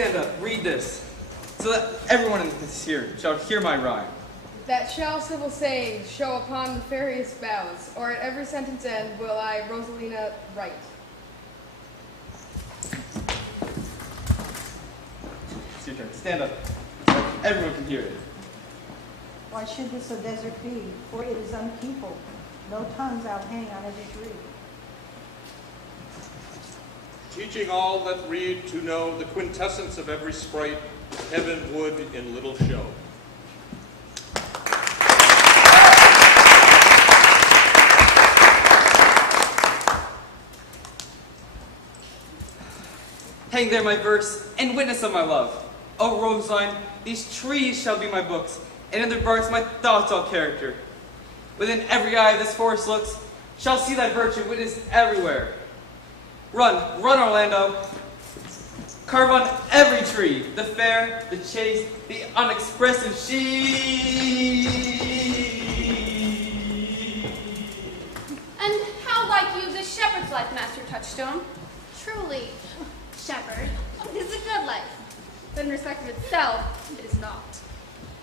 stand up, read this, so that everyone that's here shall hear my rhyme. That shall civil sage show upon the fairiest boughs, or at every sentence end will I, Rosalina, write. It's your turn. Stand up, so that everyone can hear it. Why should this a desert be? For it is unpeopled. No tongues out hang on every tree. Teaching all that read to know the quintessence of every sprite, heaven would in little show. Hang there my verse, and witness of my love. O Rosaline, these trees shall be my books, and in their barks my thoughts all character. Within every eye this forest looks, shall see thy virtue witnessed everywhere. Run, run, Orlando. Carve on every tree, the fair, the chaste, the unexpressive she. And how like you this shepherd's life, Master Touchstone? Truly, shepherd, it is a good life, but in respect of itself, it is not.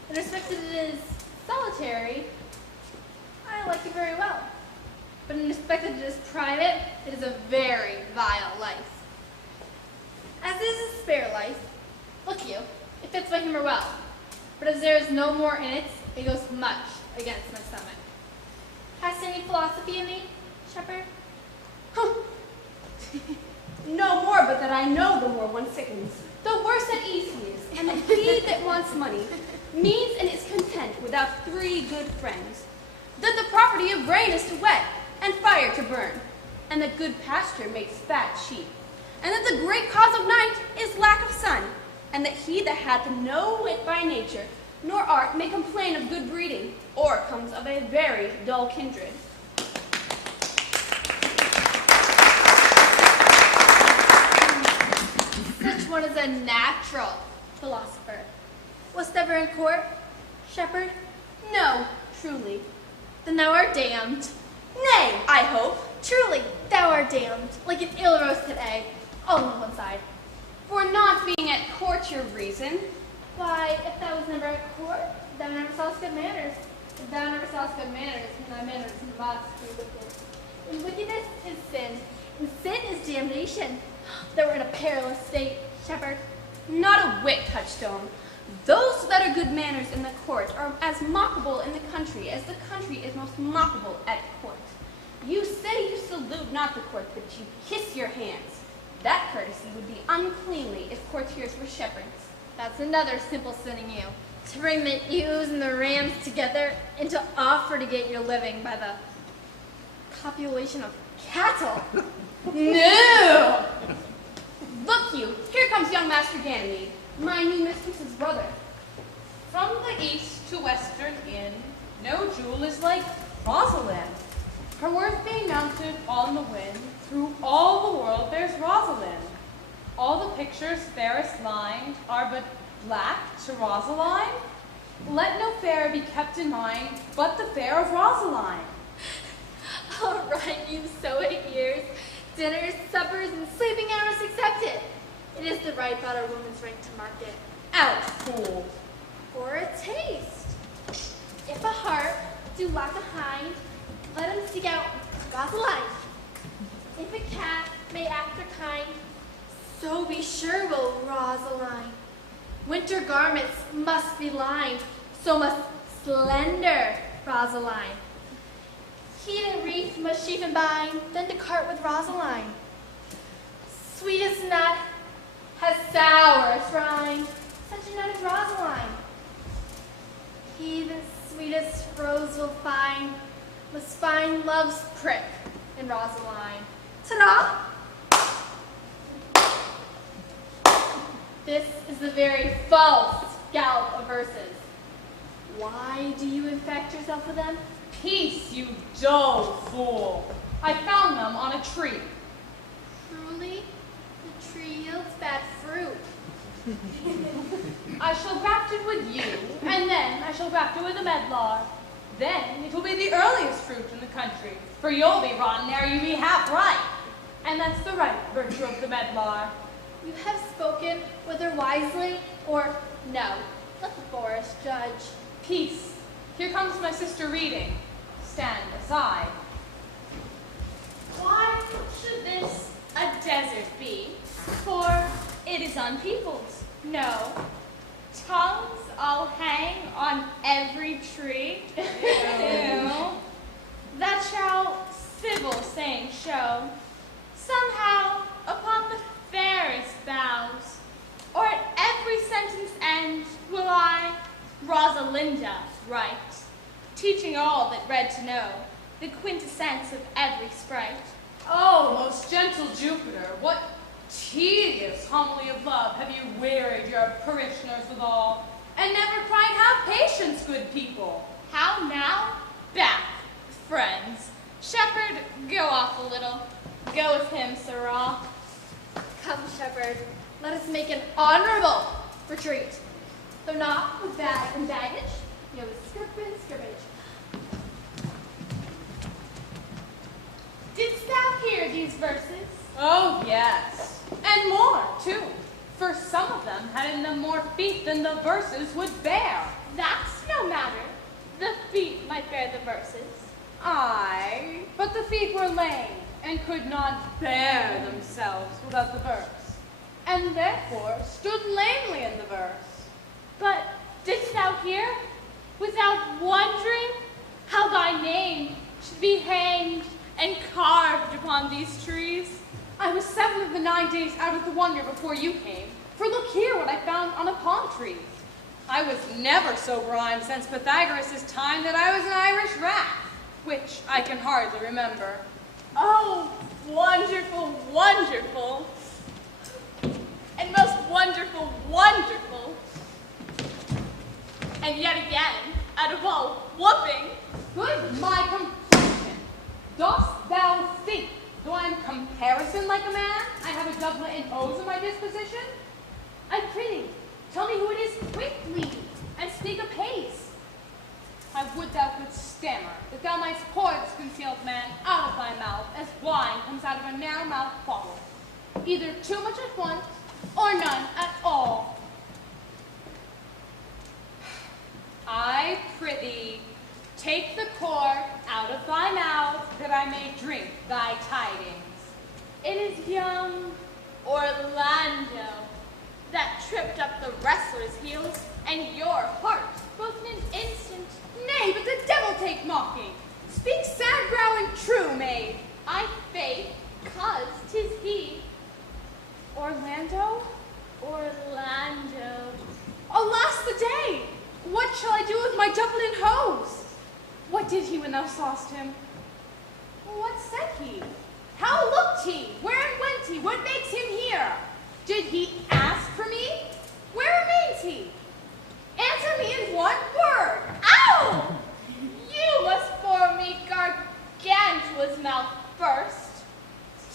In respect that it is solitary, I like it very well. But in respect that it is private, it is a very vile life. As is a spare life, look you, it fits my humor well. But as there is no more in it, it goes much against my stomach. Hast any philosophy in thee, shepherd? No more, but that I know the more one sickens, the worse at ease he is, and that he that wants money means and is content without 3 good friends, that the property of rain is to wet, and fire to burn, and that good pasture makes fat sheep, and that the great cause of night is lack of sun, and that he that hath no wit by nature, nor art, may complain of good breeding, or comes of a very dull kindred. Such one is a natural philosopher. Wast ever in court, shepherd? No, truly. Then thou art damned. Nay, I hope. Truly, thou art damned, like an ill-roasted egg, all on one side. For not being at court your reason. Why, if thou was never at court, thou never sawest good manners. If thou never sawest good manners, thy manners must be wicked. And wickedness is sin, and sin is damnation. Thou art in a perilous state, shepherd. Not a whit, Touchstone. Those that are good manners in the court are as mockable in the country as the country is most mockable at court. You say you salute not the court, but you kiss your hands. That courtesy would be uncleanly if courtiers were shepherds. That's another simple sin in you. To bring the ewes and the rams together and to offer to get your living by the copulation of cattle. No! Look you, here comes young Master Ganymede, my new mistress's brother. From the east to western inn, no jewel is like Rosalind. Her worth being mounted on the wind, through all the world there's Rosalind. All the pictures fairest lined are but black to Rosaline. Let no fair be kept in mind but the fair of Rosaline. All right, you so 8 years. Dinners, suppers, and sleeping hours accepted. It is the right but a woman's right to market. Out, fool! For a taste. If a heart do lack a hind, let him seek out Rosaline. If a cat may act her kind, so be sure will Rosaline. Winter garments must be lined, so must slender Rosaline. He a wreath must sheaf and bind, then to cart with Rosaline. Sweetest nut has sourest rind, such a nut as Rosaline. He the sweetest rose will find, must find love's prick in Rosaline. Ta-da! This is the very false gallop of verses. Why do you infect yourself with them? Peace, you dull fool! I found them on a tree. Truly, the tree yields bad fruit. I shall graft it with you, and then I shall graft it with a medlar. Then it will be the earliest fruit in the country, for you'll be rotten ere you be half ripe. And that's the right virtue of the medlar. You have spoken, whether wisely or no. Let the forest judge. Peace. Here comes my sister reading. Stand aside. Why should this a desert be? For it is unpeopled. No. Tongues all hang on every tree. Ew. That shall civil saying show. Somehow upon the fairest boughs, or at every sentence end, will I, Rosalinda, write, teaching all that read to know the quintessence of every sprite. Oh, most gentle Jupiter, what tedious homily of love have you wearied your parishioners withal, and never cried, have patience, good people. How now? Back, friends. Shepherd, go off a little. Go with him, sirrah. Come, shepherd, let us make an honorable retreat. Though not with bag and baggage, yet with scrip and scrimmage. Didst thou hear these verses? Oh, yes, and more, too, for some of them had in them more feet than the verses would bear. That's no matter. The feet might bear the verses. Aye, but the feet were lame, and could not bear themselves without the verse, and therefore stood lamely in the verse. But didst thou hear, without wondering, how thy name should be hanged and carved upon these trees? I was 7 of the 9 days out of the wonder before you came, for look here what I found on a palm tree. I was never so rhymed since Pythagoras' time that I was an Irish rat, which I can hardly remember. Oh, wonderful, wonderful, and most wonderful, wonderful. And yet again, out of all whooping, Good my complexion! Dost thou think, though I am comparison like a man, I have a doublet and hose in my disposition? I prithee, tell me who it is quickly, and speak apace. I would thou couldst stammer, that thou mightst pour this concealed man out of thy mouth, as wine comes out of a narrow-mouthed bottle. Either too much at once, or none at all. I prithee, take the cork out of thy mouth, that I may drink thy tidings. It is young Orlando that tripped up the wrestler's heels, and your heart, both in an instant. Nay, but the devil take mocking. Speak sad brow and true, maid. I faith, 'cause 'tis he. Orlando? Orlando. Alas the day! What shall I do with my doublet and hose? What did he when thou sawest him? What said he? How looked he? Where went he? What makes him here? Did he ask for me? Where remains he? Answer me in one word. Ow! You must form me gargantua's mouth first.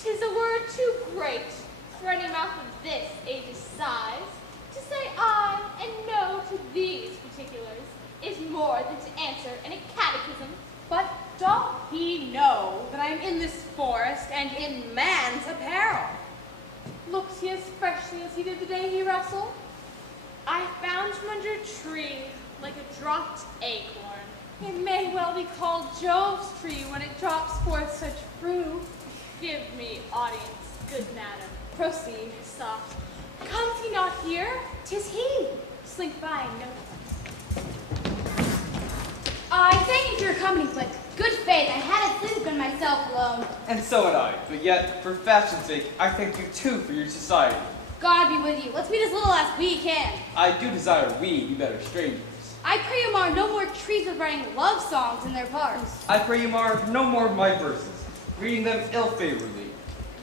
'Tis a word too great for any mouth of this age's size. To say I and no to these particulars is more than to answer in a catechism. But doth he know that I am in this forest and in man's apparel? Looks he as freshly as he did the day he wrestled? I found him under a tree like a dropped acorn. It may well be called Jove's tree when it drops forth such fruit. Give me audience, good madam. Proceed. Soft. Comes he not here? 'Tis he. Slink by and note. I thank you for your company, but good faith, I had a sleep in myself alone. And so had I, but yet, for fashion's sake, I thank you too for your society. God be with you. Let's be as little as we can. I do desire we be better strangers. I pray you mar no more trees of writing love songs in their parks. I pray you mar no more of my verses, reading them ill-favoredly.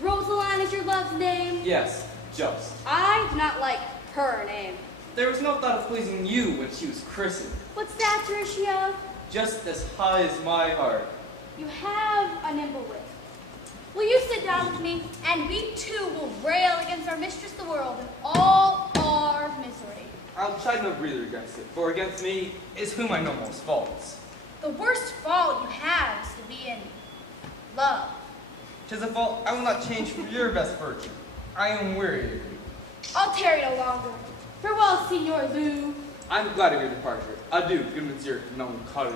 Rosaline is your love's name. Yes, just. I do not like her name. There was no thought of pleasing you when she was christened. What stature is she of? Just as high as my heart. You have a nimble wit. Will you sit down with me, and we too will rail against our mistress the world and all our misery. I'll chide no breather against it, for against me is whom I know most faults. The worst fault you have is to be in love. 'Tis a fault I will not change for your best virtue. I am weary of you. I'll tarry no longer. Farewell, Signor Lou. I'm glad of your departure. Adieu, good monsieur melancholy.